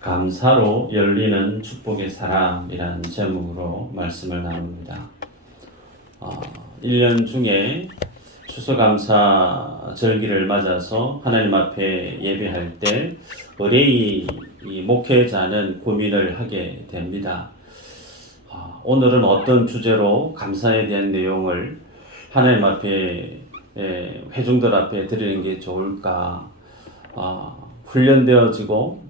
감사로 열리는 축복의 사람이라는 제목으로 말씀을 나눕니다. 1년 중에 추수감사 절기를 맞아서 하나님 앞에 예배할 때 의뢰의 목회자는 고민을 하게 됩니다. 오늘은 어떤 주제로 감사에 대한 내용을 하나님 앞에 회중들 앞에 드리는 게 좋을까? 훈련되어지고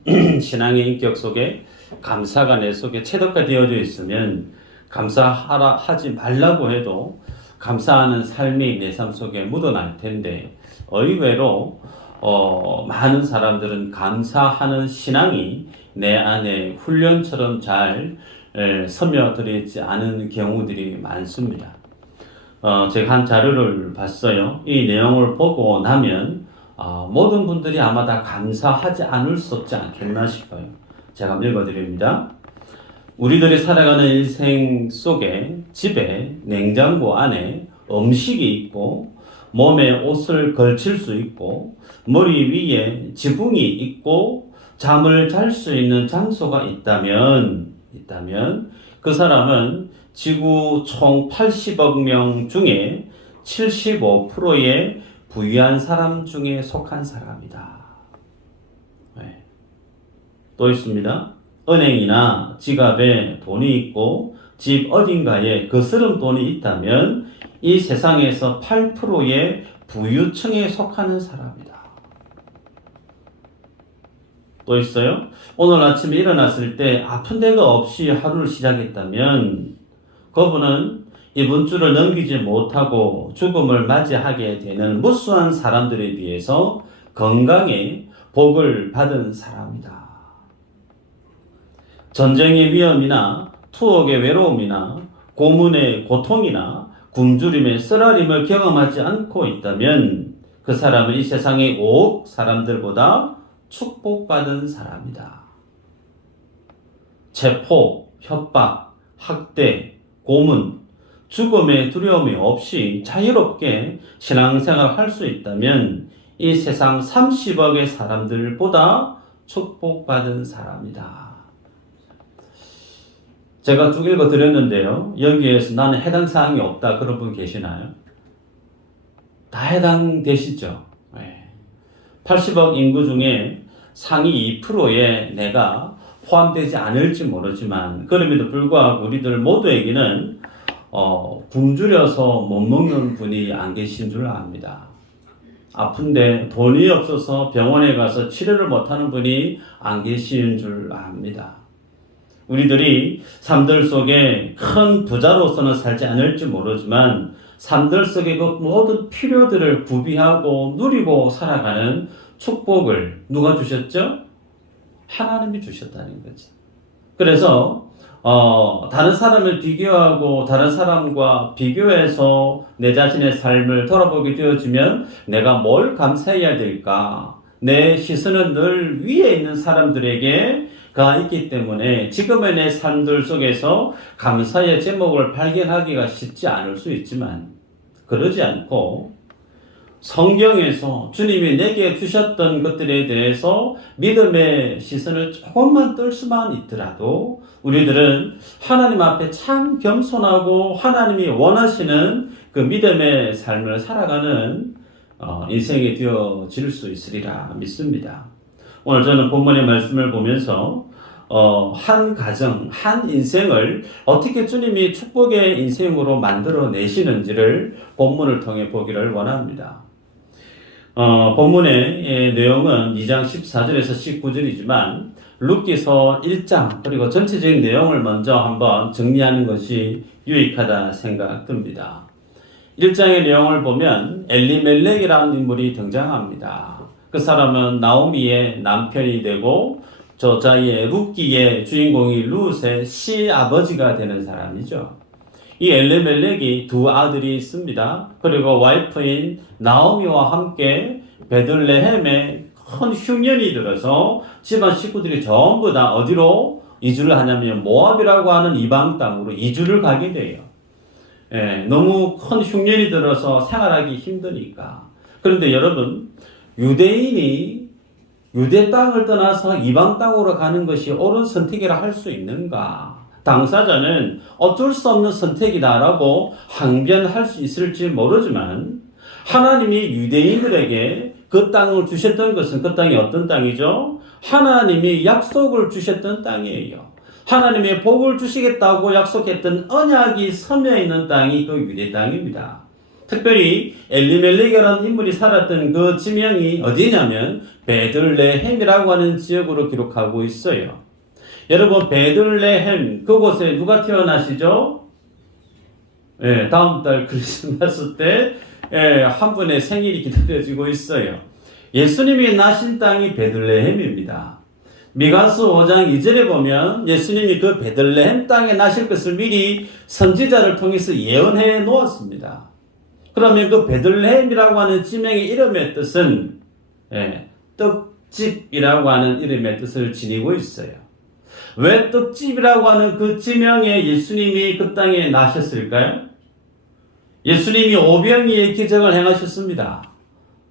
신앙의 인격 속에 감사가 내 속에 체득화되어져 있으면 감사하지 말라고 해도 감사하는 삶이 내 삶 속에 묻어날 텐데, 의외로 많은 사람들은 감사하는 신앙이 내 안에 훈련처럼 잘 스며들지 않은 경우들이 많습니다. 제가 한 자료를 봤어요. 이 내용을 보고 나면 모든 분들이 아마 다 감사하지 않을 수 없지 않겠나 싶어요. 제가 한번 읽어드립니다. 우리들이 살아가는 인생 속에 집에 냉장고 안에 음식이 있고 몸에 옷을 걸칠 수 있고 머리 위에 지붕이 있고 잠을 잘 수 있는 장소가 있다면 그 사람은 지구 총 80억 명 중에 75%의 부유한 사람 중에 속한 사람이다. 네. 또 있습니다. 은행이나 지갑에 돈이 있고 집 어딘가에 거스름 돈이 있다면 이 세상에서 8%의 부유층에 속하는 사람이다. 또 있어요. 오늘 아침에 일어났을 때 아픈 데가 없이 하루를 시작했다면 그분은 이번 주를 넘기지 못하고 죽음을 맞이하게 되는 무수한 사람들에 비해서 건강에 복을 받은 사람이다. 전쟁의 위험이나 투옥의 외로움이나 고문의 고통이나 굶주림의 쓰라림을 경험하지 않고 있다면 그 사람은 이 세상의 5억 사람들보다 축복받은 사람이다. 체포, 협박, 학대, 고문, 죽음의 두려움이 없이 자유롭게 신앙생활을 할 수 있다면 이 세상 30억의 사람들보다 축복받은 사람이다. 제가 쭉 읽어드렸는데요. 여기에서 나는 해당 사항이 없다 그런 분 계시나요? 다 해당되시죠? 80억 인구 중에 상위 2%에 내가 포함되지 않을지 모르지만 그럼에도 불구하고 우리들 모두에게는 굶주려서 못 먹는 분이 안 계신 줄 압니다. 아픈데 돈이 없어서 병원에 가서 치료를 못하는 분이 안 계신 줄 압니다. 우리들이 삶들 속에 큰 부자로서는 살지 않을지 모르지만 삶들 속에 그 모든 필요들을 구비하고 누리고 살아가는 축복을 누가 주셨죠? 하나님이 주셨다는 거죠. 그래서 다른 사람을 비교하고 다른 사람과 비교해서 내 자신의 삶을 돌아보게 되어지면 내가 뭘 감사해야 될까? 내 시선은 늘 위에 있는 사람들에게 가 있기 때문에 지금의 내 삶들 속에서 감사의 제목을 발견하기가 쉽지 않을 수 있지만 그러지 않고 성경에서 주님이 내게 주셨던 것들에 대해서 믿음의 시선을 조금만 뜰 수만 있더라도 우리들은 하나님 앞에 참 겸손하고 하나님이 원하시는 그 믿음의 삶을 살아가는 인생이 되어질 수 있으리라 믿습니다. 오늘 저는 본문의 말씀을 보면서 한 가정, 한 인생을 어떻게 주님이 축복의 인생으로 만들어 내시는지를 본문을 통해 보기를 원합니다. 본문의 내용은 2장 14절에서 19절이지만 룻기서 1장 그리고 전체적인 내용을 먼저 한번 정리하는 것이 유익하다 생각됩니다. 1장의 내용을 보면 엘리멜렉이라는 인물이 등장합니다. 그 사람은 나오미의 남편이 되고 저자의 룻기의 주인공이 룻의 시아버지가 되는 사람이죠. 이 엘리멜렉이 두 아들이 있습니다. 그리고 와이프인 나오미와 함께 베들레헴에 큰 흉년이 들어서 집안 식구들이 전부 다 어디로 이주를 하냐면 모압이라고 하는 이방 땅으로 이주를 가게 돼요. 너무 큰 흉년이 들어서 생활하기 힘드니까. 그런데 여러분, 유대인이 유대 땅을 떠나서 이방 땅으로 가는 것이 옳은 선택이라 할 수 있는가? 당사자는 어쩔 수 없는 선택이다라고 항변할 수 있을지 모르지만 하나님이 유대인들에게 그 땅을 주셨던 것은 그 땅이 어떤 땅이죠? 하나님이 약속을 주셨던 땅이에요. 하나님의 복을 주시겠다고 약속했던 언약이 서며 있는 땅이 그 유대 땅입니다. 특별히 엘리멜렉이라는 인물이 살았던 그 지명이 어디냐면 베들레헴이라고 하는 지역으로 기록하고 있어요. 여러분 베들레헴 그곳에 누가 태어나시죠? 다음 달 크리스마스 때 한 분의 생일이 기다려지고 있어요. 예수님이 나신 땅이 베들레헴입니다. 미가서 5장 2절에 보면 예수님이 그 베들레헴 땅에 나실 것을 미리 선지자를 통해서 예언해 놓았습니다. 그러면 그 베들레헴이라고 하는 지명의 이름의 뜻은 떡집이라고 하는 이름의 뜻을 지니고 있어요. 왜 떡집이라고 하는 그 지명에 예수님이 그 땅에 나셨을까요? 예수님이 오병이의 기적을 행하셨습니다.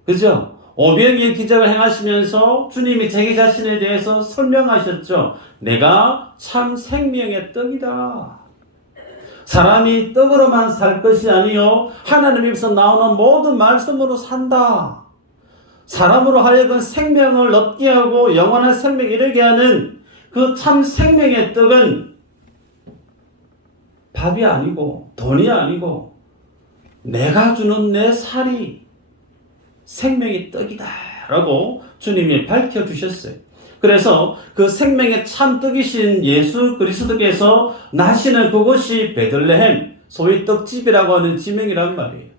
그죠? 오병이의 기적을 행하시면서 주님이 자기 자신에 대해서 설명하셨죠. 내가 참 생명의 떡이다. 사람이 떡으로만 살 것이 아니요 하나님께서 나오는 모든 말씀으로 산다. 사람으로 하여금 생명을 얻게 하고 영원한 생명에 이르게 하는 그 참 생명의 떡은 밥이 아니고 돈이 아니고 내가 주는 내 살이 생명의 떡이다 라고 주님이 밝혀주셨어요. 그래서 그 생명의 참 떡이신 예수 그리스도께서 나시는 그곳이 베들레헴, 소위 떡집이라고 하는 지명이란 말이에요.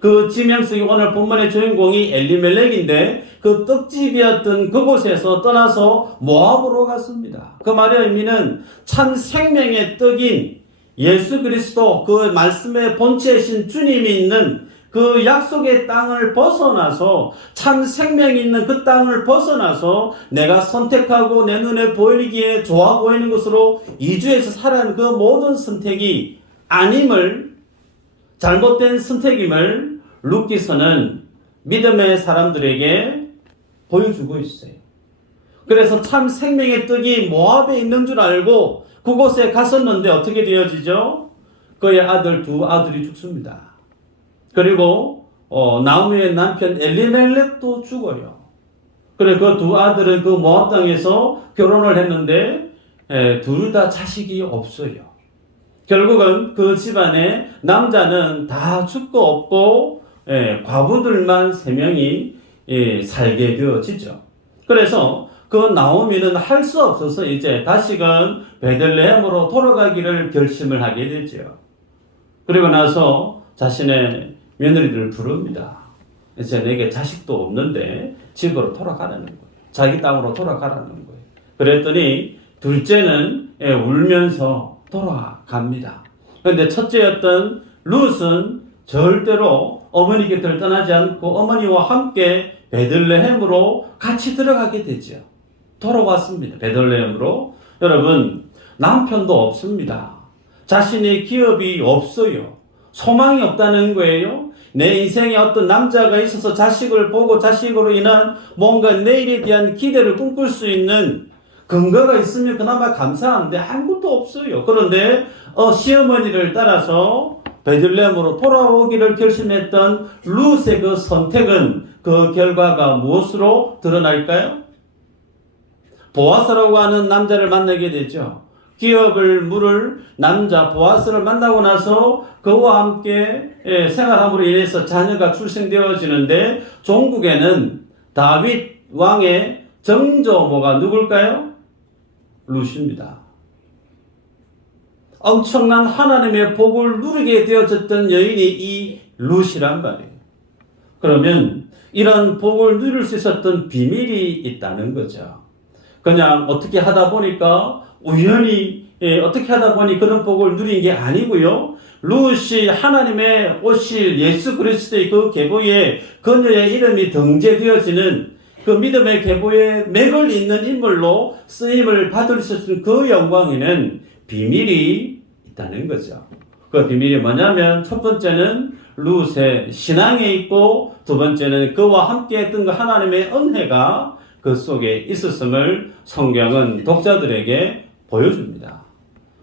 그 지명 속에 오늘 본문의 주인공이 엘리멜렉인데 그 떡집이었던 그곳에서 떠나서 모압으로 갔습니다. 그 말의 의미는 참 생명의 떡인 예수 그리스도 그 말씀의 본체이신 주님이 있는 그 약속의 땅을 벗어나서 참 생명이 있는 그 땅을 벗어나서 내가 선택하고 내 눈에 보이기에 좋아 보이는 것으로 이주해서 살아가는 그 모든 선택이 아님을 잘못된 선택임을 루키서는 믿음의 사람들에게 보여주고 있어요. 그래서 참 생명의 떡이 모압에 있는 줄 알고 그곳에 갔었는데 어떻게 되어지죠? 그의 아들 두 아들이 죽습니다. 그리고 나오미의 남편 엘리멜렉도 죽어요. 그래 그 두 아들은 그 모압 땅에서 결혼을 했는데 둘 다 자식이 없어요. 결국은 그 집안에 남자는 다 죽고 없고 과부들만 3명이 살게 되어지죠. 그래서 그 나오미는 할 수 없어서 이제 다시금 베들레헴으로 돌아가기를 결심을 하게 되죠. 그리고 나서 자신의 며느리들을 부릅니다. 이제 내게 자식도 없는데 집으로 돌아가라는 거예요. 자기 땅으로 돌아가라는 거예요. 그랬더니 둘째는 울면서 돌아갑니다. 그런데 첫째였던 룻은 절대로 어머니 곁을 떠나지 않고 어머니와 함께 베들레헴으로 같이 들어가게 되죠. 돌아왔습니다. 베들레헴으로. 여러분 남편도 없습니다. 자신의 기업이 없어요. 소망이 없다는 거예요. 내 인생에 어떤 남자가 있어서 자식을 보고 자식으로 인한 뭔가 내일에 대한 기대를 꿈꿀 수 있는 근거가 있으면 그나마 감사한데 아무것도 없어요. 그런데 시어머니를 따라서 베들레헴으로 돌아오기를 결심했던 룻의 그 선택은 그 결과가 무엇으로 드러날까요? 보아스라고 하는 남자를 만나게 되죠. 기업을 물을 남자 보아스를 만나고 나서 그와 함께 생활함으로 인해서 자녀가 출생되어지는데 종국에는 다윗 왕의 정조모가 누굴까요? 룻입니다. 엄청난 하나님의 복을 누리게 되어졌던 여인이 이 룻이란 말이에요. 그러면 이런 복을 누릴 수 있었던 비밀이 있다는 거죠. 그냥 어떻게 하다 보니까 우연히 어떻게 하다 보니 그런 복을 누린 게 아니고요. 룻이 하나님의 오실 예수 그리스도의 그 계보에 그녀의 이름이 등재되어지는 그 믿음의 계보에 맥을 잇는 인물로 쓰임을 받을 수 있는 그 영광에는 비밀이 있다는 거죠. 그 비밀이 뭐냐면 첫 번째는 룻의 신앙에 있고 두 번째는 그와 함께 했던 그 하나님의 은혜가 그 속에 있었음을 성경은 독자들에게 보여줍니다.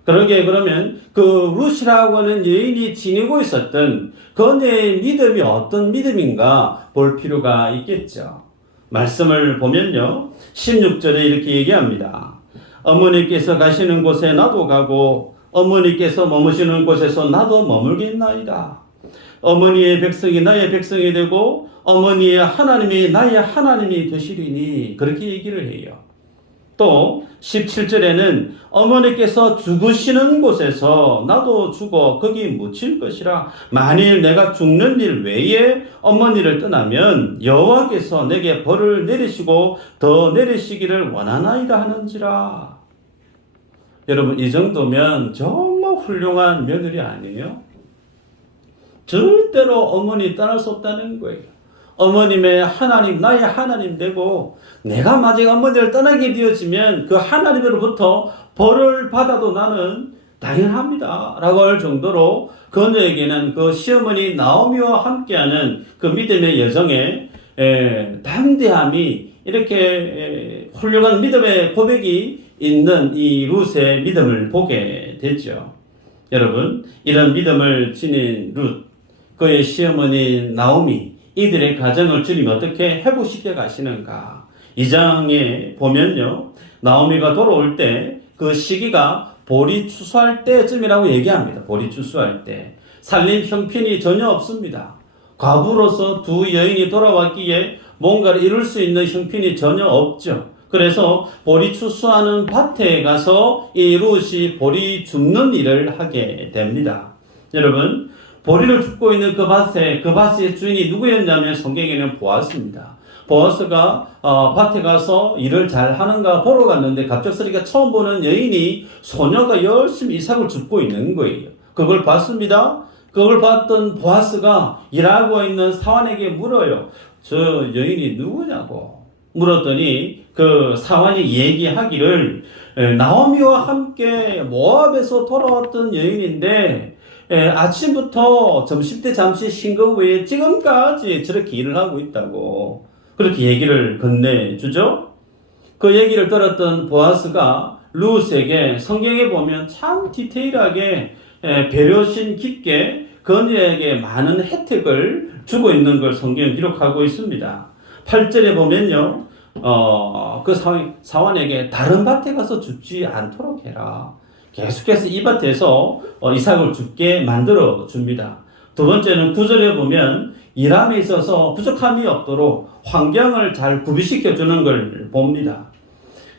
그러게 그러면 그 룻이라고 하는 여인이 지니고 있었던 그녀의 믿음이 어떤 믿음인가 볼 필요가 있겠죠. 말씀을 보면요. 16절에 이렇게 얘기합니다. 어머니께서 가시는 곳에 나도 가고 어머니께서 머무시는 곳에서 나도 머물겠나이다. 어머니의 백성이 나의 백성이 되고 어머니의 하나님이 나의 하나님이 되시리니 그렇게 얘기를 해요. 또 17절에는 어머니께서 죽으시는 곳에서 나도 죽어 거기 묻힐 것이라. 만일 내가 죽는 일 외에 어머니를 떠나면 여호와께서 내게 벌을 내리시고 더 내리시기를 원하나이다 하는지라. 여러분 이 정도면 정말 훌륭한 며느리 아니에요? 절대로 어머니 떠날 수 없다는 거예요. 어머님의 하나님, 나의 하나님 되고 내가 만약 어머니를 떠나게 되어지면 그 하나님으로부터 벌을 받아도 나는 당연합니다 라고 할 정도로 그녀에게는 그 시어머니 나오미와 함께하는 그 믿음의 여정에 담대함이 이렇게 훌륭한 믿음의 고백이 있는 이 룻의 믿음을 보게 됐죠. 여러분 이런 믿음을 지닌 룻, 그의 시어머니 나오미, 이들의 가정을 주님이 어떻게 회복시켜 가시는가. 2장에 보면요. 나오미가 돌아올 때 그 시기가 보리 추수할 때쯤이라고 얘기합니다. 보리 추수할 때. 살림 형편이 전혀 없습니다. 과부로서 두 여인이 돌아왔기에 뭔가를 이룰 수 있는 형편이 전혀 없죠. 그래서 보리 추수하는 밭에 가서 이 룻이 보리 줍는 일을 하게 됩니다. 여러분 보리를 줍고 있는 그 밭의 주인이 누구였냐면 성경에는 보아스입니다. 보아스가 밭에 가서 일을 잘 하는가 보러 갔는데 갑작스럽게 처음 보는 여인이 소녀가 열심히 이삭을 줍고 있는 거예요. 그걸 봤습니다. 그걸 봤던 보아스가 일하고 있는 사환에게 물어요. 저 여인이 누구냐고 물었더니 그 사환이 얘기하기를 나오미와 함께 모압에서 돌아왔던 여인인데 아침부터 점심때 잠시 쉰 거 외에 지금까지 저렇게 일을 하고 있다고 그렇게 얘기를 건네주죠. 그 얘기를 들었던 보아스가 룻에게 성경에 보면 참 디테일하게 배려심 깊게 그녀에게 많은 혜택을 주고 있는 걸 성경에 기록하고 있습니다. 8절에 보면요. 그 사환에게 다른 밭에 가서 줍지 않도록 해라. 계속해서 이 밭에서 이삭을 줍게 만들어 줍니다. 두 번째는 9절에 보면 일함에 있어서 부족함이 없도록 환경을 잘 구비시켜 주는 걸 봅니다.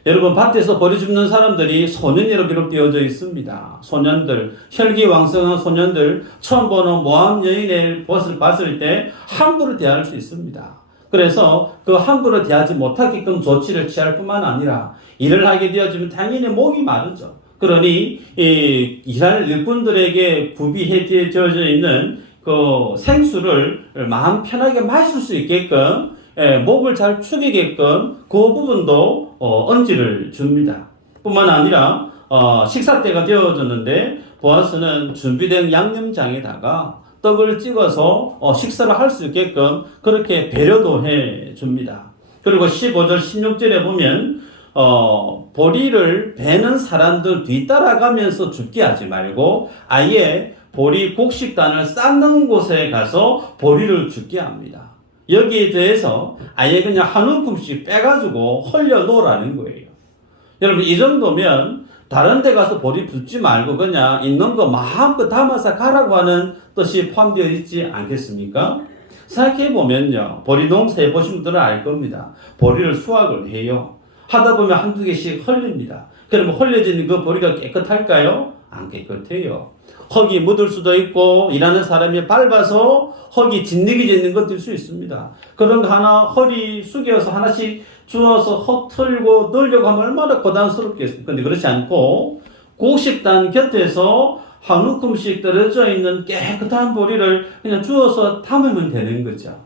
여러분 밭에서 보리 줍는 사람들이 소년이라고 기록되어져 있습니다. 소년들, 혈기왕성한 소년들, 처음 보는 모함 여인의 것을 봤을 때 함부로 대할 수 있습니다. 그래서 그 함부로 대하지 못하게끔 조치를 취할 뿐만 아니라 일을 하게 되어지면 당연히 목이 마르죠. 그러니 일할 일꾼들에게 구비해 되어져 있는 그 생수를 마음 편하게 마실 수 있게끔 목을 잘 축이게끔 그 부분도 언지를 줍니다. 뿐만 아니라 식사 때가 되어졌는데 보아스는 준비된 양념장에다가 떡을 찍어서 식사를 할 수 있게끔 그렇게 배려도 해 줍니다. 그리고 15절 16절에 보면 보리를 베는 사람들 뒤따라가면서 죽게 하지 말고 아예 보리 곡식단을 쌓는 곳에 가서 보리를 죽게 합니다. 여기에 대해서 아예 그냥 한 움큼씩 빼가지고 헐려 놓으라는 거예요. 여러분 이 정도면 다른 데 가서 보리 붓지 말고 그냥 있는 거 마음껏 담아서 가라고 하는 뜻이 포함되어 있지 않겠습니까? 생각해보면요. 보리 농사 해보신 분들은 알 겁니다. 보리를 수확을 해요. 하다 보면 한두 개씩 헐립니다. 그러면 헐려진 그 보리가 깨끗할까요? 안 깨끗해요. 흙이 묻을 수도 있고 일하는 사람이 밟아서 흙이 진흙이 있는 것도 있을 수 있습니다. 그런 거 하나 허리 숙여서 하나씩 주워서 흙 털고 넣으려고 하면 얼마나 고단스럽겠습니까? 근데 그렇지 않고 곡식단 곁에서 한 움큼씩 떨어져 있는 깨끗한 보리를 그냥 주워서 담으면 되는 거죠.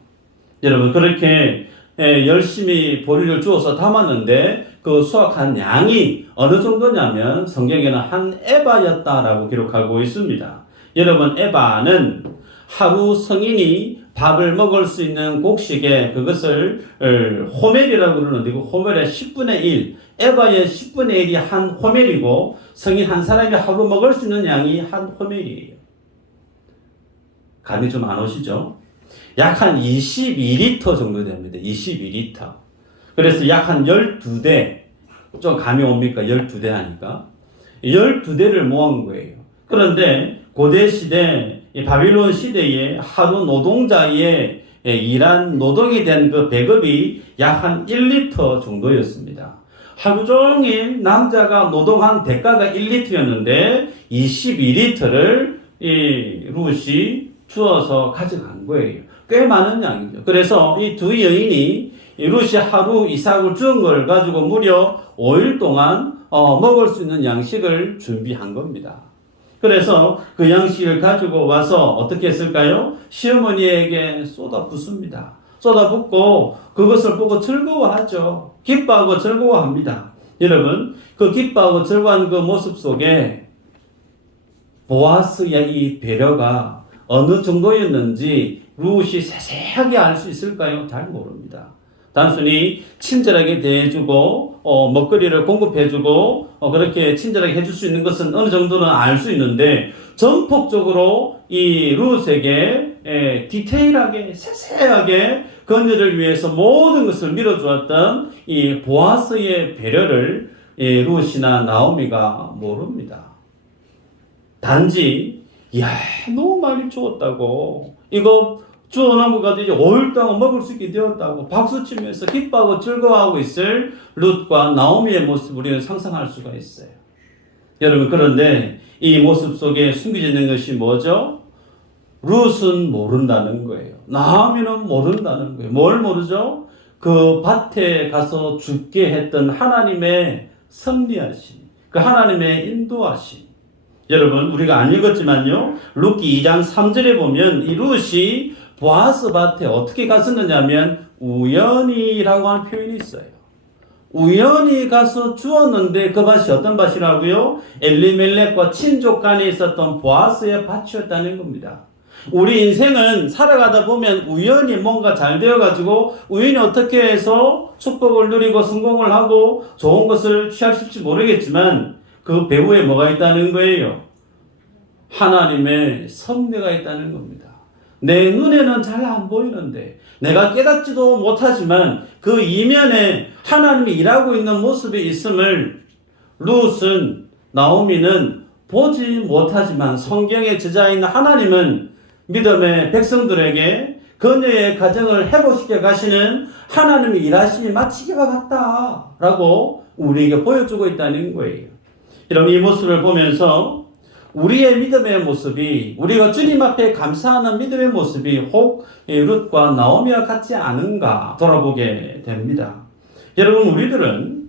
여러분 그렇게 열심히 보리를 주워서 담았는데 그 수확한 양이 어느 정도냐면 성경에는 한 에바였다라고 기록하고 있습니다. 여러분 에바는 하루 성인이 밥을 먹을 수 있는 곡식에 그것을 호멜이라고 그러는데 그 호멜의 10분의 1, 에바의 10분의 1이 한 호멜이고 성인 한 사람이 하루 먹을 수 있는 양이 한 호멜이에요. 감이 좀 안 오시죠? 약 한 22리터 정도 됩니다. 22리터. 그래서 약 한 12대, 좀 감이 옵니까? 12대 하니까. 12대를 모은 거예요. 그런데 고대 시대, 바빌론 시대에 하루 노동자의 일한 노동에 대한 그 배급이 약 한 1리터 정도였습니다. 하루 종일 남자가 노동한 대가가 1리터였는데 22리터를 이 룻이 주어서 가져간 거예요. 꽤 많은 양이죠. 그래서 이 두 여인이 룻이 하루 이삭을 주은 걸 가지고 무려 5일 동안 먹을 수 있는 양식을 준비한 겁니다. 그래서 그 양식을 가지고 와서 어떻게 했을까요? 시어머니에게 쏟아붓습니다. 쏟아붓고 그것을 보고 즐거워하죠. 기뻐하고 즐거워합니다. 여러분, 그 기뻐하고 즐거워하는 그 모습 속에 보아스의 이 배려가 어느 정도였는지 룻이 세세하게 알 수 있을까요? 잘 모릅니다. 단순히 친절하게 대해주고 먹거리를 공급해주고 그렇게 친절하게 해줄 수 있는 것은 어느 정도는 알 수 있는데 전폭적으로 이 룻에게 디테일하게 세세하게 그녀를 위해서 모든 것을 밀어주었던 이 보아스의 배려를 룻이나 나오미가 모릅니다. 단지 너무 많이 주었다고 이거 주워놓은 것 가지고 이제 5일 동안 먹을 수 있게 되었다고 박수치면서 기뻐하고 즐거워하고 있을 룻과 나오미의 모습을 우리는 상상할 수가 있어요. 여러분, 그런데 이 모습 속에 숨겨져 있는 것이 뭐죠? 룻은 모른다는 거예요. 나오미는 모른다는 거예요. 뭘 모르죠? 그 밭에 가서 죽게 했던 하나님의 섭리하심, 그 하나님의 인도하심. 여러분, 우리가 안 읽었지만요, 룻기 2장 3절에 보면 이 룻이 보아스 밭에 어떻게 갔었느냐면 우연히라고 하는 표현이 있어요. 우연히 가서 주었는데 그 밭이 어떤 밭이라고요? 엘리멜렉과 친족 간에 있었던 보아스의 밭이었다는 겁니다. 우리 인생은 살아가다 보면 우연히 뭔가 잘 되어가지고 우연히 어떻게 해서 축복을 누리고 성공을 하고 좋은 것을 취할 수 있을지 모르겠지만 그 배후에 뭐가 있다는 거예요? 하나님의 섭리가 있다는 겁니다. 내 눈에는 잘 안 보이는데 내가 깨닫지도 못하지만 그 이면에 하나님이 일하고 있는 모습이 있음을 룻은, 나오미는 보지 못하지만 성경에 저자인 하나님은 믿음의 백성들에게 그녀의 가정을 회복시켜 가시는 하나님의 일하심이 마치 이와 같다라고 우리에게 보여주고 있다는 거예요. 여러분, 이 모습을 보면서 우리의 믿음의 모습이, 우리가 주님 앞에 감사하는 믿음의 모습이 혹 룻과 나오미와 같지 않은가 돌아보게 됩니다. 여러분, 우리들은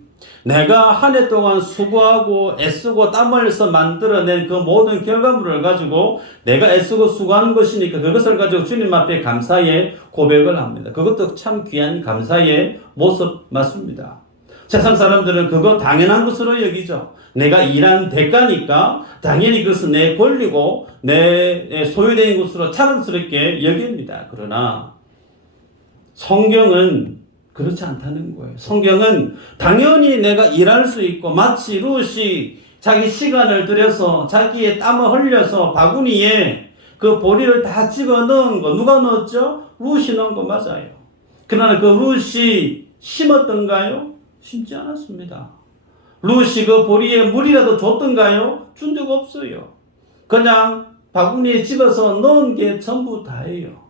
내가 한 해 동안 수고하고 애쓰고 땀을 흘려서 만들어낸 그 모든 결과물을 가지고 내가 애쓰고 수고하는 것이니까 그것을 가지고 주님 앞에 감사의 고백을 합니다. 그것도 참 귀한 감사의 모습 맞습니다. 세상 사람들은 그거 당연한 것으로 여기죠. 내가 일한 대가니까 당연히 그것은 내 권리고 내 소유된 것으로 자랑스럽게 여깁니다. 그러나 성경은 그렇지 않다는 거예요. 성경은 당연히 내가 일할 수 있고 마치 룻이 자기 시간을 들여서 자기의 땀을 흘려서 바구니에 그 보리를 다 집어넣은 거 누가 넣었죠? 룻이 넣은 거 맞아요. 그러나 그 룻이 심었던가요? 심지 않았습니다. 룻이 그 보리에 물이라도 줬던가요? 준 적 없어요. 그냥 바구니에 집어서 넣은 게 전부 다예요.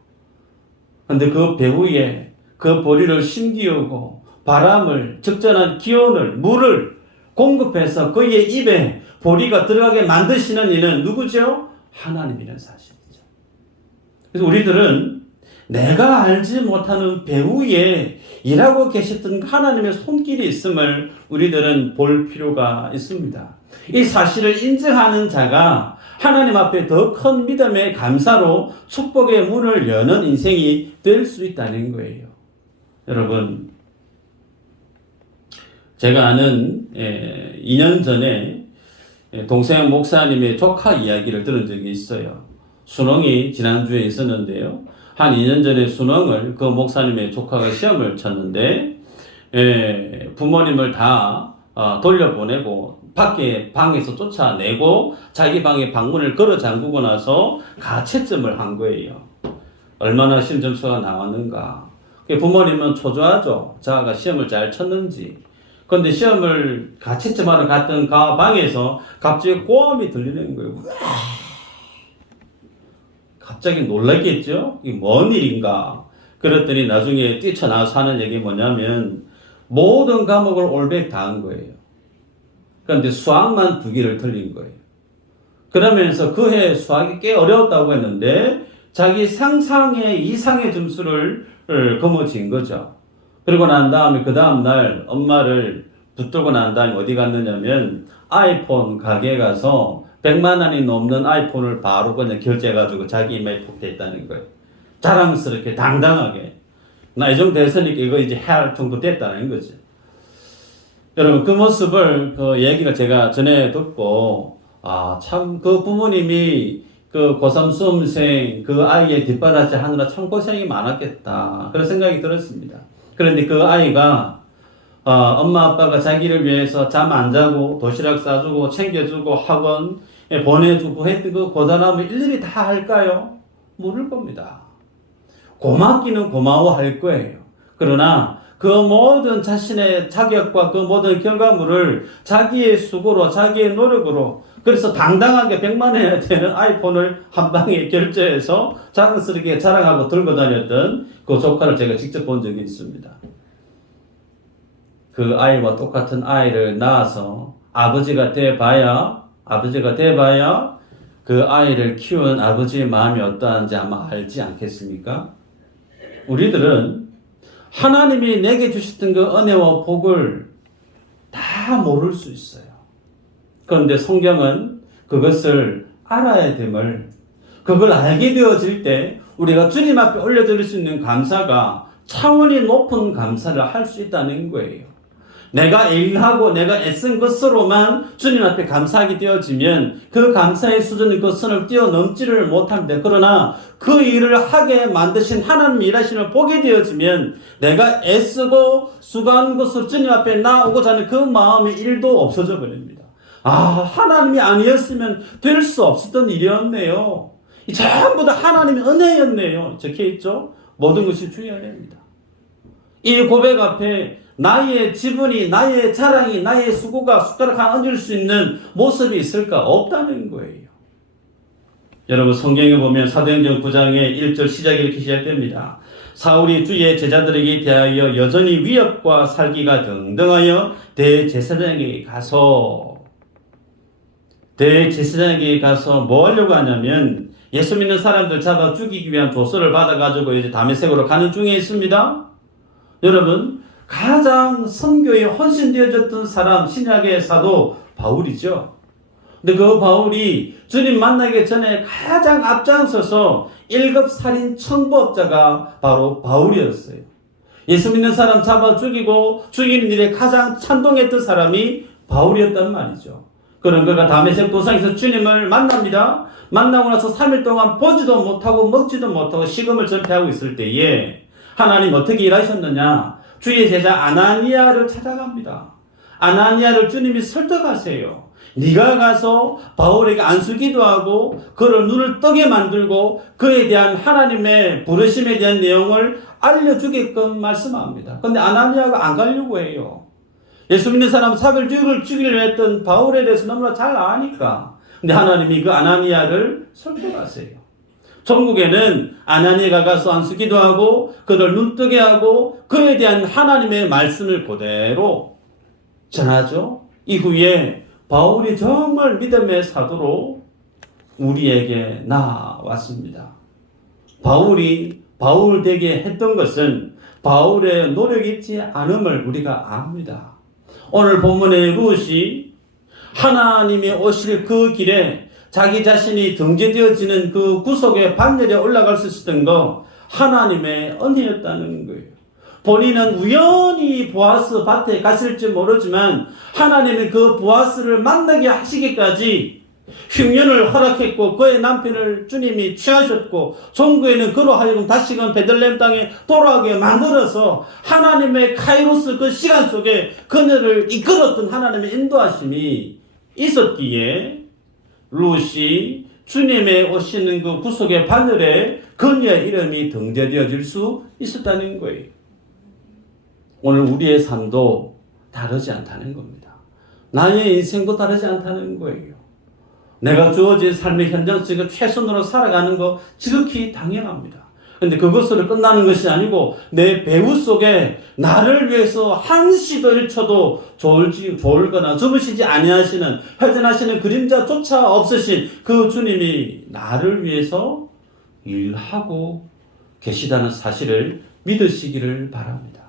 그런데 그 배후에 그 보리를 심기우고 바람을, 적절한 기온을, 물을 공급해서 그의 입에 보리가 들어가게 만드시는 이는 누구죠? 하나님이라는 사실이죠. 그래서 우리들은 내가 알지 못하는 배후에 일하고 계셨던 하나님의 손길이 있음을 우리들은 볼 필요가 있습니다. 이 사실을 인정하는 자가 하나님 앞에 더 큰 믿음의 감사로 축복의 문을 여는 인생이 될 수 있다는 거예요. 여러분, 제가 아는 2년 전에 동생 목사님의 조카 이야기를 들은 적이 있어요. 수능이 지난주에 있었는데요. 한 2년 전에 수능을 그 목사님의 조카가 시험을 쳤는데 부모님을 다 돌려보내고 밖에 방에서 쫓아내고 자기 방에 방문을 걸어 잠그고 나서 가채점을 한 거예요. 얼마나 시험 점수가 나왔는가. 부모님은 초조하죠. 자가 시험을 잘 쳤는지. 그런데 시험을 가채점하러 갔던 그 방에서 갑자기 고함이 들리는 거예요. 갑자기 놀랐겠죠? 이게 뭔 일인가? 그랬더니 나중에 뛰쳐나와서 하는 얘기 뭐냐면 모든 과목을 올백 다 한 거예요. 그런데 수학만 2개를 틀린 거예요. 그러면서 그 해 수학이 꽤 어려웠다고 했는데 자기 상상의 이상의 점수를 거머쥔 거죠. 그러고 난 다음에 그 다음날 엄마를 붙들고 난 다음에 어디 갔느냐면 아이폰 가게에 가서 100만 원이 넘는 아이폰을 바로 그냥 결제해가지고 자기 이마에 푹 댔다는 거예요. 자랑스럽게 당당하게. 나 이 정도 됐으니까 이거 이제 해야 할 정도 됐다는 거죠. 여러분 그 모습을 그 얘기를 제가 전에 듣고 참 그 부모님이 그 고3 수험생 그 아이의 뒷바라지 하느라 참 고생이 많았겠다 그런 생각이 들었습니다. 그런데 그 아이가 엄마 아빠가 자기를 위해서 잠 안 자고 도시락 싸주고 챙겨주고 학원에 보내주고 했던 그 고단함을 일일이 다 할까요? 모를 겁니다. 고맙기는 고마워할 거예요. 그러나 그 모든 자신의 자격과 그 모든 결과물을 자기의 수고로 자기의 노력으로 그래서 당당하게 100만 원이 되는 아이폰을 한 방에 결제해서 자랑스럽게 자랑하고 들고 다녔던 그 조카를 제가 직접 본 적이 있습니다. 그 아이와 똑같은 아이를 낳아서 아버지가 돼봐야 그 아이를 키운 아버지의 마음이 어떠한지 아마 알지 않겠습니까? 우리들은 하나님이 내게 주셨던 그 은혜와 복을 다 모를 수 있어요. 그런데 성경은 그것을 알아야 됨을, 그걸 알게 되어질 때 우리가 주님 앞에 올려드릴 수 있는 감사가 차원이 높은 감사를 할 수 있다는 거예요. 내가 일하고 내가 애쓴 것으로만 주님 앞에 감사하게 되어지면 그 감사의 수준의 그 선을 뛰어넘지를 못합니다. 그러나 그 일을 하게 만드신 하나님 일하심을 보게 되어지면 내가 애쓰고 수고한 것으로 주님 앞에 나오고자 하는 그 마음의 일도 없어져 버립니다. 하나님이 아니었으면 될 수 없었던 일이었네요. 전부 다 하나님의 은혜였네요. 적혀있죠? 모든 것이 주의 은혜입니다. 이 고백 앞에 나의 지분이, 나의 자랑이, 나의 수고가 숟가락 하나 얹을 수 있는 모습이 있을까? 없다는 거예요. 여러분 성경에 보면 사도행전 9장의 1절 시작이 이렇게 시작됩니다. 사울이 주의 제자들에게 대하여 여전히 위협과 살기가 등등하여 대제사장에게 가서 뭐 하려고 하냐면 예수 믿는 사람들 잡아 죽이기 위한 도서를 받아가지고 이제 다메섹으로 가는 중에 있습니다. 여러분 가장 선교에 헌신되어졌던 사람 신약의 사도 바울이죠. 근데 그 바울이 주님 만나기 전에 가장 앞장서서 1급 살인 청부업자가 바로 바울이었어요. 예수 믿는 사람 잡아 죽이고 죽이는 일에 가장 찬동했던 사람이 바울이었단 말이죠. 그런 그가 다메섹 도상에서 주님을 만납니다. 만나고 나서 3일 동안 보지도 못하고 먹지도 못하고 식음을 전폐하고 있을 때에 하나님 어떻게 일하셨느냐? 주의 제자 아나니아를 찾아갑니다. 아나니아를 주님이 설득하세요. 네가 가서 바울에게 안수기도 하고 그를 눈을 뜨게 만들고 그에 대한 하나님의 부르심에 대한 내용을 알려주게끔 말씀합니다. 그런데 아나니아가 안 가려고 해요. 예수 믿는 사람은 사별주의를 죽이려 했던 바울에 대해서 너무나 잘 아니까. 근데 하나님이 그 아나니아를 설득하세요. 전국에는 아나니아가 가서 안수기도 하고 그를 눈뜨게 하고 그에 대한 하나님의 말씀을 그대로 전하죠. 이후에 바울이 정말 믿음의 사도로 우리에게 나왔습니다. 바울이 바울 되게 했던 것은 바울의 노력이 있지 않음을 우리가 압니다. 오늘 본문의 룻이 하나님이 오실 그 길에 자기 자신이 등재되어지는 그 구속의 반열에 올라갈 수 있었던 거 하나님의 은혜였다는 거예요. 본인은 우연히 보아스 밭에 갔을지 모르지만 하나님이 그 보아스를 만나게 하시기까지 흉년을 허락했고 그의 남편을 주님이 취하셨고 종교에는 그로 하여금 다시금 베들레헴 땅에 돌아오게 만들어서 하나님의 카이로스 그 시간 속에 그녀를 이끌었던 하나님의 인도하심이 있었기에 룻이 주님의 오시는 그 구속의 바늘에 그녀의 이름이 등재되어질 수 있었다는 거예요. 오늘 우리의 삶도 다르지 않다는 겁니다. 나의 인생도 다르지 않다는 거예요. 내가 주어진 삶의 현장 속에 최선으로 살아가는 거 지극히 당연합니다. 그런데 그것으로 끝나는 것이 아니고 내 배후 속에 나를 위해서 한시도 일초도 졸거나 주무시지 아니하시는 회전하시는 그림자조차 없으신 그 주님이 나를 위해서 일하고 계시다는 사실을 믿으시기를 바랍니다.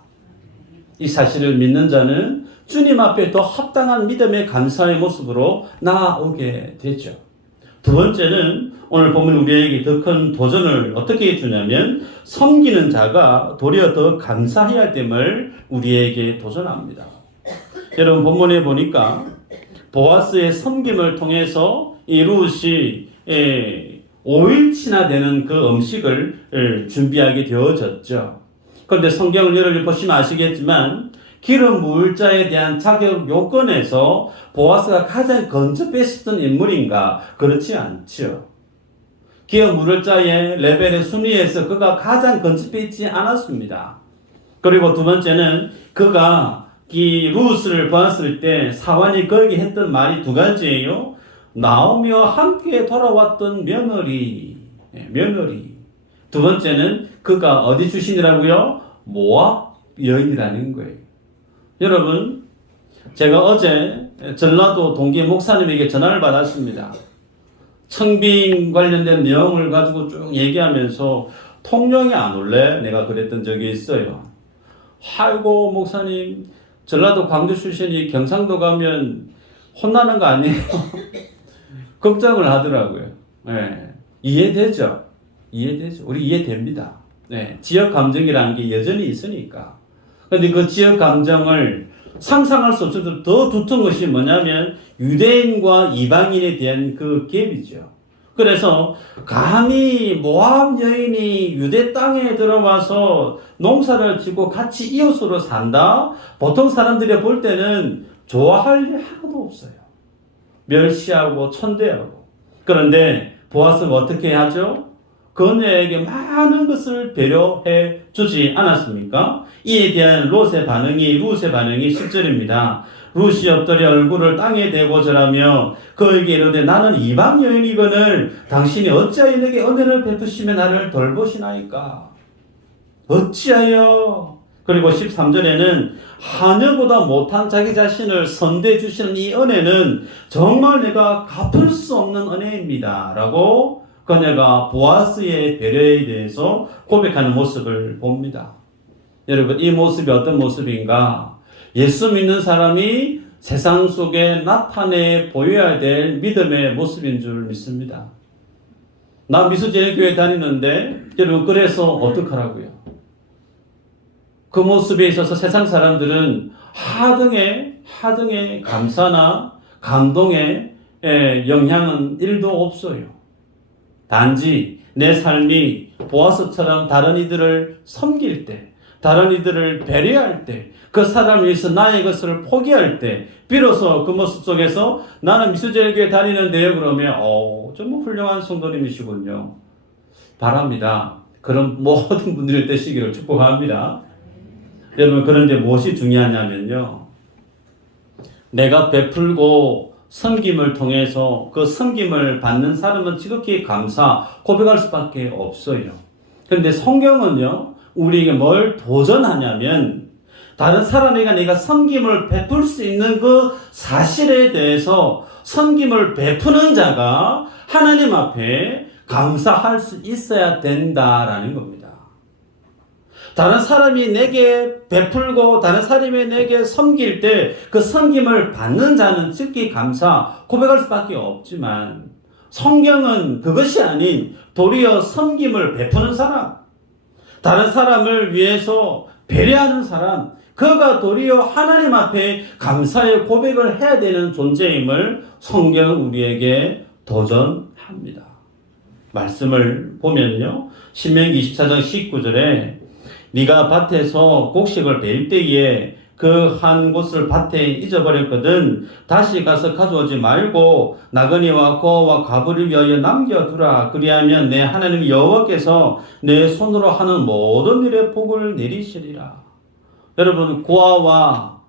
이 사실을 믿는 자는 주님 앞에 더 합당한 믿음의 감사의 모습으로 나아오게 되죠. 두 번째는 오늘 보면 우리에게 더 큰 도전을 어떻게 주냐면 섬기는 자가 도리어 더 감사해야 할 됨을 우리에게 도전합니다. 여러분 본문에 보니까 보아스의 섬김을 통해서 이 룻이 5일치나 되는 그 음식을 준비하게 되어졌죠. 그런데 성경을 여러분이 보시면 아시겠지만 기름 부을 자에 대한 자격 요건에서 보아스가 가장 근접했었던 인물인가? 그렇지 않죠. 기름 부을 자의 레벨의 순위에서 그가 가장 근접해 있지 않았습니다. 그리고 두 번째는 그가 이 룻을 보았을 때 사환이 그에게 했던 말이 두 가지예요. 나오며 함께 돌아왔던 며느리. 두 번째는 그가 어디 출신이라고요? 모압 여인이라는 거예요. 여러분, 제가 어제 전라도 동기 목사님에게 전화를 받았습니다. 청빙 관련된 내용을 가지고 쭉 얘기하면서 통영이 안 올래? 내가 그랬던 적이 있어요. 아이고 목사님, 전라도 광주 출신이 경상도 가면 혼나는 거 아니에요? 걱정을 하더라고요. 네, 이해되죠? 우리 이해됩니다. 네, 지역 감정이라는 게 여전히 있으니까. 그런데 그 지역 감정을 상상할 수 없어도 더 두터운 것이 뭐냐면 유대인과 이방인에 대한 그 갭이죠. 그래서 감히 모압 여인이 유대 땅에 들어와서 농사를 짓고 같이 이웃으로 산다? 보통 사람들이 볼 때는 좋아할 일 하나도 없어요. 멸시하고 천대하고. 그런데 보아스가 어떻게 하죠? 그녀에게 많은 것을 배려해 주지 않았습니까? 이에 대한 룻의 반응이 10절입니다. 룻이 엎드려 얼굴을 땅에 대고 절하며 그에게 이르되 나는 이방 여인이거늘 당신이 어찌하여 내게 은혜를 베푸시며 나를 돌보시나이까? 어찌하여? 그리고 13절에는 하늘보다 못한 자기 자신을 선대해 주시는 이 은혜는 정말 내가 갚을 수 없는 은혜입니다. 라고 그녀가 보아스의 배려에 대해서 고백하는 모습을 봅니다. 여러분, 이 모습이 어떤 모습인가? 예수 믿는 사람이 세상 속에 나타내 보여야 될 믿음의 모습인 줄 믿습니다. 나 미수제일교회 다니는데 여러분 그래서 어떡하라고요? 그 모습에 있어서 세상 사람들은 하등의 감사나 감동의 영향은 1도 없어요. 단지 내 삶이 보아스처럼 다른 이들을 섬길 때, 다른 이들을 배려할 때, 그 사람을 위해서 나의 것을 포기할 때, 비로소 그 모습 속에서 나는 미수제일교회 다니는데요. 그러면 정말 훌륭한 성도님이시군요. 바랍니다. 그런 모든 분들이 되시기를 축복합니다. 여러분, 그런데 무엇이 중요하냐면요. 내가 베풀고 섬김을 통해서 그 섬김을 받는 사람은 지극히 고백할 수밖에 없어요. 그런데 성경은요, 우리에게 뭘 도전하냐면, 다른 사람에게 내가 섬김을 베풀 수 있는 그 사실에 대해서 섬김을 베푸는 자가 하나님 앞에 감사할 수 있어야 된다라는 겁니다. 다른 사람이 내게 베풀고 다른 사람이 내게 섬길 때 그 섬김을 받는 자는 즉히 고백할 수밖에 없지만 성경은 그것이 아닌 도리어 섬김을 베푸는 사람, 다른 사람을 위해서 배려하는 사람, 그가 도리어 하나님 앞에 감사의 고백을 해야 되는 존재임을 성경은 우리에게 도전합니다. 말씀을 보면요. 신명기 24장 19절에 네가 밭에서 곡식을 벨 때에 그 한 곳을 밭에 잊어버렸거든 다시 가서 가져오지 말고 나그네와 고아와 과부를 위하여 남겨두라. 그리하면 내 하나님 여호와께서 내 손으로 하는 모든 일에 복을 내리시리라. 여러분, 고아와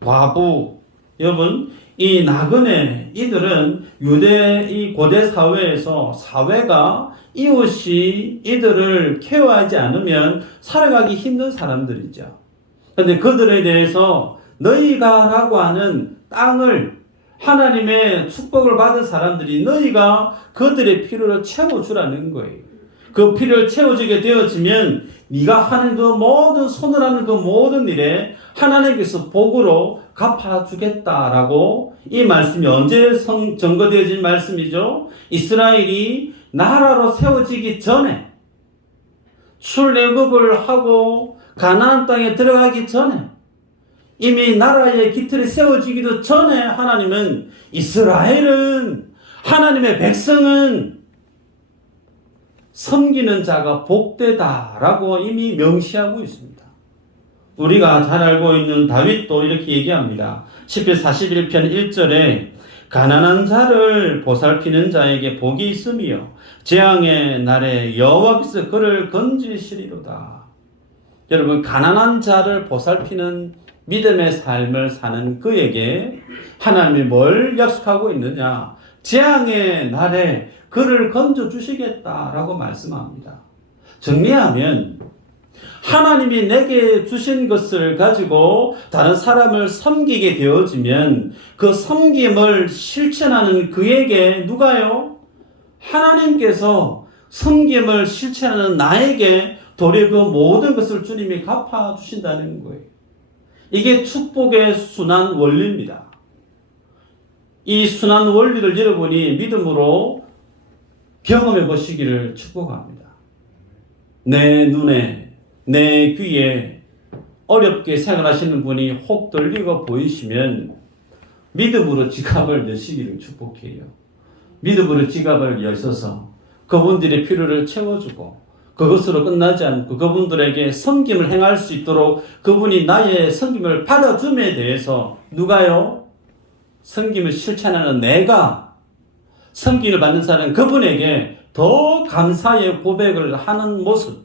과부, 여러분, 이 나그네, 이들은 유대 이 고대 사회에서 사회가 이웃이 이들을 케어하지 않으면 살아가기 힘든 사람들이죠. 그런데 그들에 대해서 너희가 라고 하는 땅을 하나님의 축복을 받은 사람들이 너희가 그들의 필요를 채워주라는 거예요. 그 필요를 채워주게 되어지면 네가 하는 그 모든 손을 하는 그 모든 일에 하나님께서 복으로 갚아주겠다라고 이 말씀이 언제 증거되어진 말씀이죠? 이스라엘이 나라로 세워지기 전에 출애굽을 하고 가나안 땅에 들어가기 전에 이미 나라의 기틀이 세워지기도 전에 하나님은 이스라엘은 하나님의 백성은 섬기는 자가 복되다라고 이미 명시하고 있습니다. 우리가 잘 알고 있는 다윗도 이렇게 얘기합니다. 시편 41편 1절에 가난한 자를 보살피는 자에게 복이 있으며 재앙의 날에 여호와께서 그를 건지시리로다. 여러분, 가난한 자를 보살피는 믿음의 삶을 사는 그에게 하나님이 뭘 약속하고 있느냐? 재앙의 날에 그를 건져주시겠다라고 말씀합니다. 정리하면 하나님이 내게 주신 것을 가지고 다른 사람을 섬기게 되어지면 그 섬김을 실천하는 그에게 누가요? 하나님께서 섬김을 실천하는 나에게 도리어 그 모든 것을 주님이 갚아주신다는 거예요. 이게 축복의 순환 원리입니다. 이 순환 원리를 여러분이 믿음으로 경험해 보시기를 축복합니다. 내 눈에, 내 귀에 어렵게 생활하시는 분이 혹 들리고 보이시면 믿음으로 지갑을 여시기를 축복해요. 믿음으로 지갑을 여셔서 그분들의 필요를 채워주고 그것으로 끝나지 않고 그분들에게 섬김을 행할 수 있도록 그분이 나의 섬김을 받아줌에 대해서 누가요? 섬김을 실천하는 내가 섬김을 받는 사람은 그분에게 더 감사의 고백을 하는 모습,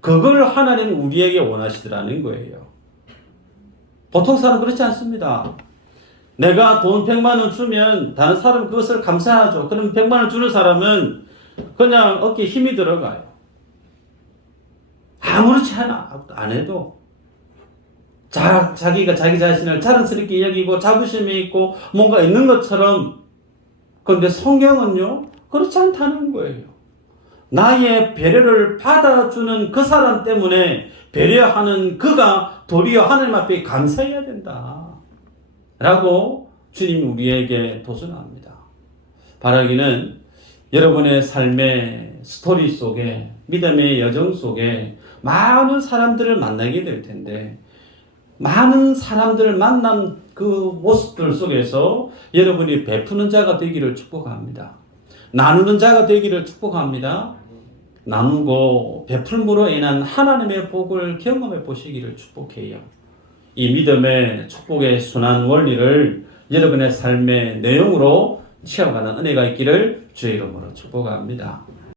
그걸 하나님은 우리에게 원하시더라는 거예요. 보통 사람은 그렇지 않습니다. 내가 돈 100만 원 주면 다른 사람은 그것을 감사하죠. 그럼 100만 원 주는 사람은 그냥 어깨에 힘이 들어가요. 아무렇지 않아. 안 해도. 자기가 자기 자신을 자랑스럽게 여기고 자부심이 있고 뭔가 있는 것처럼. 그런데 성경은요, 그렇지 않다는 거예요. 나의 배려를 받아주는 그 사람 때문에 배려하는 그가 도리어 하나님 앞에 감사해야 된다. 라고 주님이 우리에게 도전합니다. 바라기는 여러분의 삶의 스토리 속에, 믿음의 여정 속에 많은 사람들을 만나게 될 텐데, 많은 사람들을 만난 그 모습들 속에서 여러분이 베푸는 자가 되기를 축복합니다. 나누는 자가 되기를 축복합니다. 나누고 베풀므로 인한 하나님의 복을 경험해 보시기를 축복해요. 이 믿음의 축복의 순환 원리를 여러분의 삶의 내용으로 채워가는 은혜가 있기를 주의 이름으로 축복합니다.